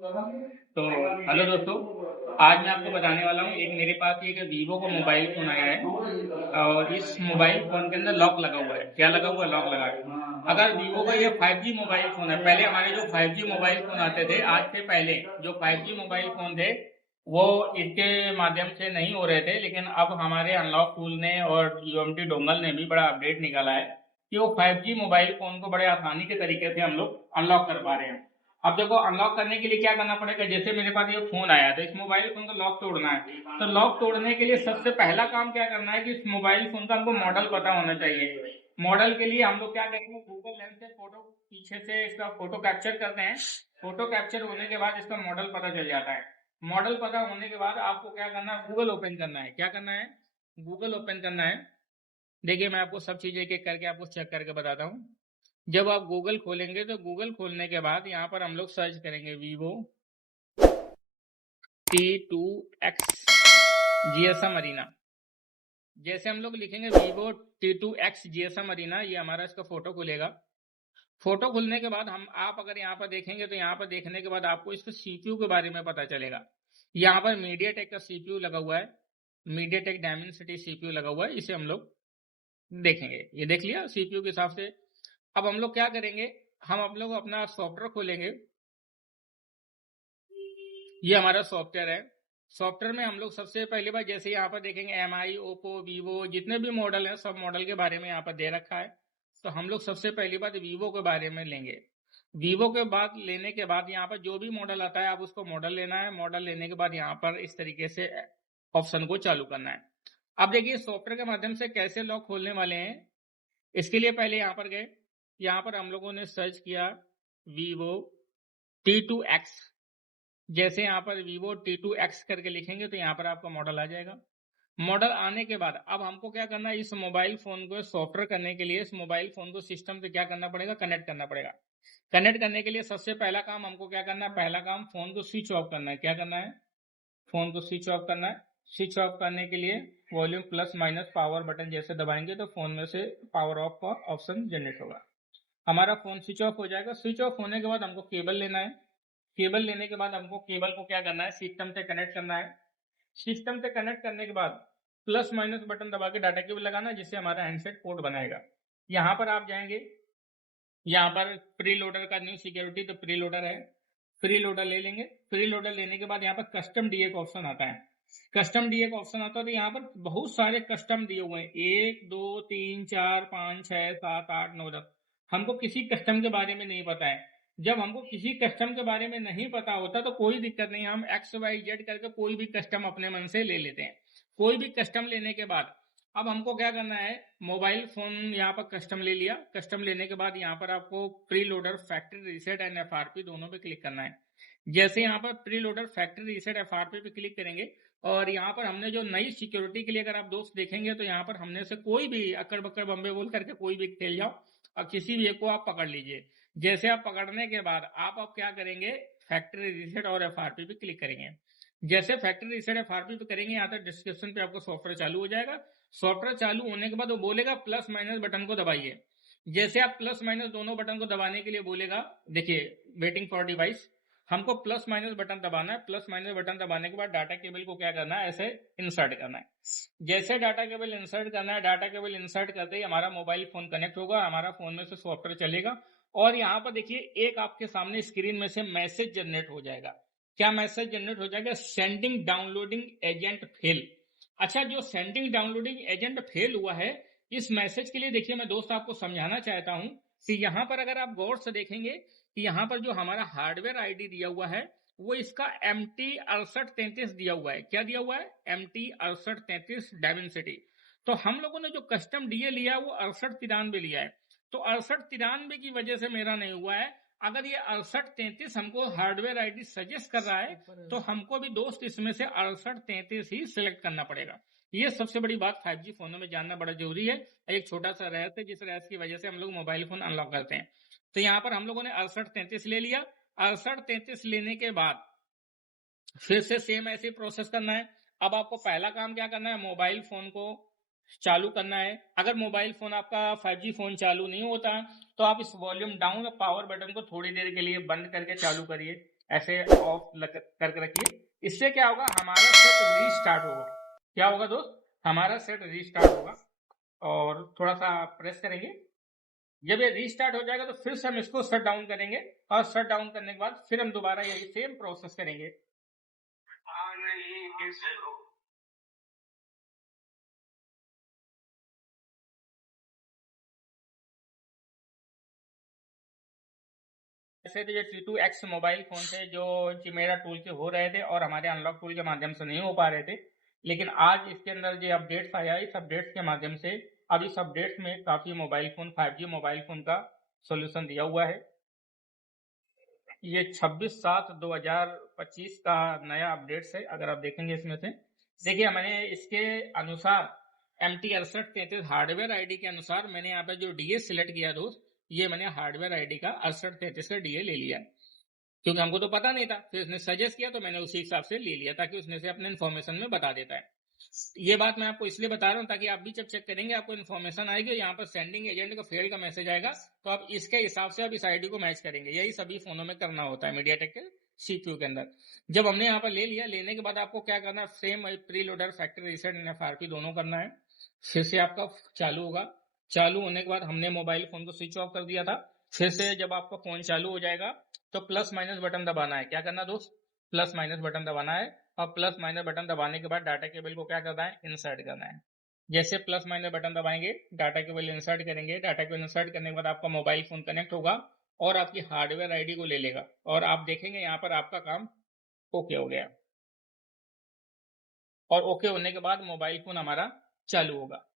तो हेलो दोस्तों, आज मैं आपको बताने वाला हूँ। एक मेरे पास एक वीवो का मोबाइल फोन आया है और इस मोबाइल फोन के अंदर लॉक लगा हुआ है। क्या लगा हुआ है? लॉक लगा है। अगर वीवो का ये 5G मोबाइल फोन है, पहले हमारे जो 5G मोबाइल फोन आते थे, आज से पहले जो 5G मोबाइल फोन थे वो इसके माध्यम से नहीं हो रहे थे, लेकिन अब हमारे अनलॉक टूल ने और यूएमटी डोंगल ने भी बड़ा अपडेट निकाला है कि वो 5G मोबाइल फोन को बड़े आसानी के तरीके से हम लोग अनलॉक कर पा रहे हैं। अब देखो, अनलॉक करने के लिए क्या करना पड़ेगा। जैसे मेरे पास ये फोन आया तो इस मोबाइल फोन का लॉक तोड़ना है, तो लॉक तोड़ने के लिए सबसे पहला काम क्या करना है कि इस मोबाइल फोन का हमको मॉडल पता होना चाहिए। मॉडल के लिए हम लोग क्या करेंगे, गूगल लेंस से फोटो पीछे से इसका फोटो कैप्चर करते हैं। फोटो कैप्चर होने के बाद इसका मॉडल पता चल जाता है। मॉडल पता होने के बाद आपको क्या करना है, गूगल ओपन करना है। क्या करना है? गूगल ओपन करना है। देखिए, मैं आपको सब चीजें एक एक करके आपको चेक करके बताता हूँ। जब आप गूगल खोलेंगे तो गूगल खोलने के बाद यहाँ पर हम लोग सर्च करेंगे वीवो T2X GSM अरीना। जैसे हम लोग लिखेंगे वीवो T2X GSM अरीना, ये हमारा इसका फोटो खुलेगा। फोटो खुलने के बाद आप अगर यहाँ पर देखेंगे तो यहाँ पर देखने के बाद आपको इसके सीपीयू के बारे में पता चलेगा। यहाँ पर मीडियाटेक का सीपीयू लगा हुआ है, मीडियाटेक डायमेंसिटी सीपीयू लगा हुआ है। इसे हम लोग देखेंगे। ये देख लिया सीपीयू के हिसाब से। अब हम लोग क्या करेंगे, हम लोग अपना सॉफ्टवेयर खोलेंगे। ये हमारा सॉफ्टवेयर है। सॉफ्टवेयर में हम लोग सबसे पहली बार जैसे यहाँ पर देखेंगे MI, ओप्पो, वीवो जितने भी मॉडल हैं सब मॉडल के बारे में यहाँ पर दे रखा है। तो हम लोग सबसे पहली बात वीवो के बारे में लेंगे। वीवो के बाद लेने के बाद यहाँ पर जो भी मॉडल आता है आप उसको मॉडल लेना है। मॉडल लेने के बाद यहाँ पर इस तरीके से ऑप्शन को चालू करना है। अब देखिए सॉफ्टवेयर के माध्यम से कैसे लॉक खोलने वाले हैं। इसके लिए पहले यहाँ पर गए, यहाँ पर हम लोगों ने सर्च किया वीवो T2X। जैसे यहाँ पर वीवो T2X करके लिखेंगे तो यहाँ पर आपका मॉडल आ जाएगा। मॉडल आने के बाद अब हमको क्या करना है, इस मोबाइल फोन को सॉफ्टवेयर करने के लिए इस मोबाइल फोन को सिस्टम से क्या करना पड़ेगा, कनेक्ट करना पड़ेगा। कनेक्ट करने के लिए सबसे पहला काम हमको क्या करना है, पहला काम फोन को स्विच ऑफ करना है। क्या करना है? फोन को स्विच ऑफ करना है। स्विच ऑफ करने के लिए volume plus minus power button जैसे दबाएंगे तो फोन में से पावर ऑफ का ऑप्शन जनरेट होगा। हमारा फोन स्विच ऑफ हो जाएगा। स्विच ऑफ होने के बाद हमको केबल लेना है। केबल लेने के बाद हमको केबल को क्या करना है, सिस्टम से कनेक्ट करना है। सिस्टम से कनेक्ट करने के बाद प्लस माइनस बटन दबा के डाटा केबल लगाना, जिससे हमारा हैंडसेट पोर्ट बनाएगा। यहाँ पर आप जाएंगे, यहाँ पर प्री लोडर का न्यू सिक्योरिटी, तो प्री लोडर है, प्री लोडर ले लेंगे। प्री लोडर लेने के बाद यहाँ पर कस्टम डीए का ऑप्शन आता है। कस्टम डीए का ऑप्शन आता है तो यहाँ पर बहुत सारे कस्टम दिए हुए हैं, 1 2 3 4 5 6 7 8 9 10। हमको किसी कस्टम के बारे में नहीं पता है। जब हमको किसी कस्टम के बारे में नहीं पता होता तो कोई दिक्कत नहीं, हम XYZ करके कोई भी कस्टम अपने मन से ले लेते हैं। कोई भी कस्टम लेने के बाद अब हमको क्या करना है, मोबाइल फोन यहाँ पर कस्टम ले लिया। कस्टम लेने के बाद यहाँ पर आपको pre loader, factory reset and FRP दोनों पे क्लिक करना है। जैसे यहाँ पर pre loader, factory reset, FRP पे क्लिक करेंगे और यहाँ पर हमने जो नई सिक्योरिटी के लिए अगर आप दोस्त देखेंगे तो यहाँ पर हमने से कोई भी अक्कड़ बक्कड़ बम्बे बोल करके कोई भी खेल जाओ और किसी भी एक को आप पकड़ लीजिए। जैसे आप पकड़ने के बाद आप क्या करेंगे, फैक्ट्री रीसेट और FRP पे क्लिक करेंगे। जैसे फैक्ट्री रीसेट FRP पे करेंगे यहाँ तक डिस्क्रिप्शन पे आपको सॉफ्टवेयर चालू हो जाएगा। सॉफ्टवेयर चालू होने के बाद वो बोलेगा प्लस माइनस बटन को दबाइए। जैसे आप प्लस माइनस दोनों बटन को दबाने के लिए बोलेगा, देखिए वेटिंग फॉर डिवाइस, हमको प्लस माइनस बटन दबाना है। प्लस माइनस बटन दबाने के बाद डाटा केबल को क्या करना है, ऐसे इंसर्ट करना है। जैसे डाटा केबल इंसर्ट करना है, डाटा केबल इंसर्ट करते ही हमारा मोबाइल फोन कनेक्ट होगा, हमारा फोन में से सॉफ्टवेयर चलेगा और यहाँ पर देखिए एक आपके सामने स्क्रीन में से मैसेज जनरेट हो जाएगा। क्या मैसेज जनरेट हो जाएगा, सेंडिंग डाउनलोडिंग एजेंट फेल। अच्छा, जो सेंडिंग डाउनलोडिंग एजेंट फेल हुआ है, इस मैसेज के लिए देखिए मैं दोस्त आपको समझाना चाहता हूं कि यहाँ पर अगर आप गौर से देखेंगे कि यहाँ पर जो हमारा हार्डवेयर आईडी दिया हुआ है वो इसका MT6833 दिया हुआ है। क्या दिया हुआ है? MT6833 Dimensity. तो हम लोगों ने जो कस्टम डीए लिया वो 6893 लिया है। तो 6893 की वजह से मेरा नहीं हुआ है। अगर ये 6833 हमको हार्डवेयर आईडी सजेस्ट कर रहा है तो हमको भी दोस्त इसमें से 6833 ही सिलेक्ट करना पड़ेगा। ये सबसे बड़ी बात 5G फोनों में जानना बड़ा जरूरी है। एक छोटा सा रहस्य, जिस रहस्य की वजह से हम लोग मोबाइल फोन अनलॉक करते हैं। तो यहाँ पर हम लोगों ने 6833 ले लिया। 6833 लेने के बाद फिर से सेम ऐसे प्रोसेस करना है। अब आपको पहला काम क्या करना है, मोबाइल फोन को चालू करना है। अगर मोबाइल फोन आपका 5G फोन चालू नहीं होता तो आप इस वॉल्यूम डाउन और पावर बटन को थोड़ी देर के लिए बंद करके चालू करिए। ऐसे ऑफ करके रखिए। इससे क्या होगा, हमारा सेट रीस्टार्ट होगा। क्या होगा दोस्त, हमारा सेट रीस्टार्ट होगा। और थोड़ा सा प्रेस करेंगे, जब ये रीस्टार्ट हो जाएगा तो फिर से हम इसको शट डाउन करेंगे, और शट डाउन करने के बाद फिर हम दोबारा यही सेम प्रोसेस करेंगे। जैसे जो T2X मोबाइल फोन थे जो चिमेरा टूल के हो रहे थे और हमारे अनलॉक टूल के माध्यम से नहीं हो पा रहे थे, लेकिन आज इसके अंदर जो अपडेट्स आया है, इस अपडेट्स के माध्यम से अब इस अपडेट्स में काफी mobile phone 5G mobile phone का सॉल्यूशन दिया हुआ है। ये 26/7/2025 का नया अपडेट्स है। अगर आप देखेंगे इसमें से देखिए, मैंने इसके अनुसार MT6833 हार्डवेयर आईडी के अनुसार मैंने यहाँ पे जो डीए सिलेक्ट किया दोस्त, ये मैंने हार्डवेयर आईडी का 6833 का डीए ले लिया, क्योंकि हमको तो पता नहीं था। फिर उसने सजेस्ट किया तो मैंने उसी हिसाब से ले लिया, ताकि उसने से अपने इन्फॉर्मेशन में बता देता है। ये बात मैं आपको इसलिए बता रहा हूँ ताकि आप भी जब चेक करेंगे आपको इन्फॉर्मेशन आएगी, यहाँ पर सेंडिंग एजेंट का फेल का मैसेज आएगा, तो आप इसके हिसाब से आप इस आईडी को मैच करेंगे। यही सभी फोनों में करना होता है मीडियाटेक के CPU के अंदर। जब हमने यहाँ पर ले लिया, लेने के बाद आपको क्या करना है, frame pre loader factory reset and FRP दोनों करना है। फिर से आपका चालू होगा। चालू होने के बाद हमने मोबाइल फोन को स्विच ऑफ कर दिया था। फिर से जब आपका फोन चालू हो जाएगा तो प्लस माइनस बटन दबाना है। क्या करना दोस्त, प्लस माइनस बटन दबाना है, और प्लस माइनस बटन दबाने के बाद डाटा केबल को क्या करना है, इंसर्ट करना है। जैसे प्लस माइनस बटन दबाएंगे, डाटा केबल इंसर्ट करेंगे, डाटा केबल इंसर्ट करने के बाद आपका मोबाइल फोन कनेक्ट होगा और आपकी हार्डवेयर आईडी को ले लेगा, और आप देखेंगे यहाँ पर आपका काम ओके हो गया। और ओके होने के बाद मोबाइल फोन हमारा चालू होगा।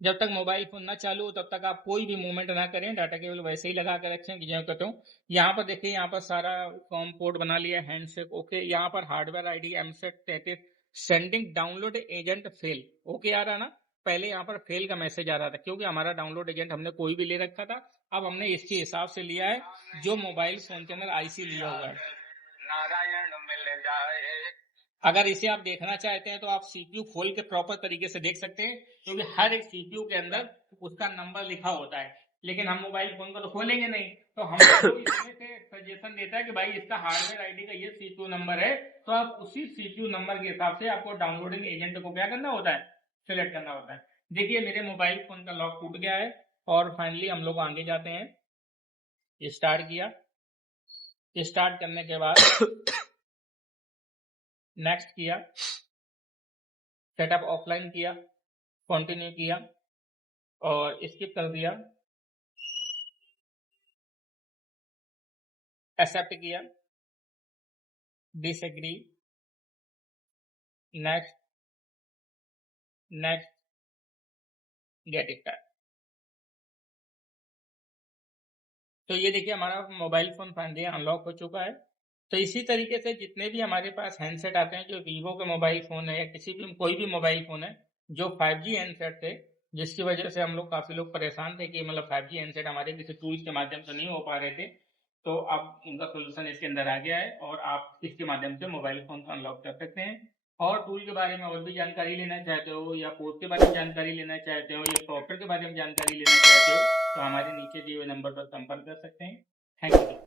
जब तक मोबाइल फोन ना चालू हो तब तक आप कोई भी मूवमेंट ना करें, डाटा केबल वैसे ही लगा के रखें कि जो कहता हूँ। यहाँ पर देखिए, यहाँ पर सारा फॉर्म पोर्ट बना लिया, हैंडशेक ओके। यहाँ पर hardware ID M733 sending download agent fail okay आ रहा ना। पहले यहाँ पर फेल का मैसेज आ रहा था, क्योंकि हमारा डाउनलोड एजेंट हमने कोई भी ले रखा था। अब हमने इसके हिसाब से लिया है जो मोबाइल फोन के अंदर IC लिया हुआ है। अगर इसे आप देखना चाहते हैं तो आप CPU खोल के प्रॉपर तरीके से देख सकते हैं, क्योंकि हर एक CPU के अंदर उसका नंबर लिखा होता है। लेकिन हम मोबाइल फोन को तो खोलेंगे नहीं, तो हमको इसमें से सजेशन देता है कि भाई इसका हार्डवेयर आईडी का ये CPU नंबर है, तो आप उसी CPU नंबर के हिसाब से आपको डाउनलोडिंग एजेंट को क्या करना होता है, सिलेक्ट करना होता है। देखिए, मेरे मोबाइल फोन का लॉक टूट गया है, और फाइनली हम लोग आगे जाते हैं। स्टार्ट किया, स्टार्ट करने के बाद नेक्स्ट किया, सेटअप ऑफलाइन किया, कंटिन्यू किया, और स्किप कर दिया, एक्सेप्ट किया, disagree, next, next, get start. तो ये देखिए, हमारा मोबाइल फोन फाइनली अनलॉक हो चुका है। तो इसी तरीके से जितने भी हमारे पास हैंडसेट आते हैं, जो वीवो के मोबाइल फोन है या किसी भी कोई भी मोबाइल फोन है जो 5G हैंडसेट थे, जिसकी वजह से हम लोग काफी लोग परेशान थे कि मतलब 5G हैंडसेट हमारे किसी टूल्स के माध्यम से नहीं हो पा रहे थे, तो अब उनका सोल्यूशन इसके अंदर आ गया है, और आप इसके माध्यम से मोबाइल फोन को अनलॉक कर सकते हैं। और टूल के बारे में और भी जानकारी लेना चाहते हो, या कोर्स के बारे में जानकारी लेना चाहते हो, या सॉफ्टवेयर के बारे में जानकारी लेना चाहते हो, तो हमारे नीचे दिए हुए नंबर पर संपर्क कर सकते हैं। Thank you.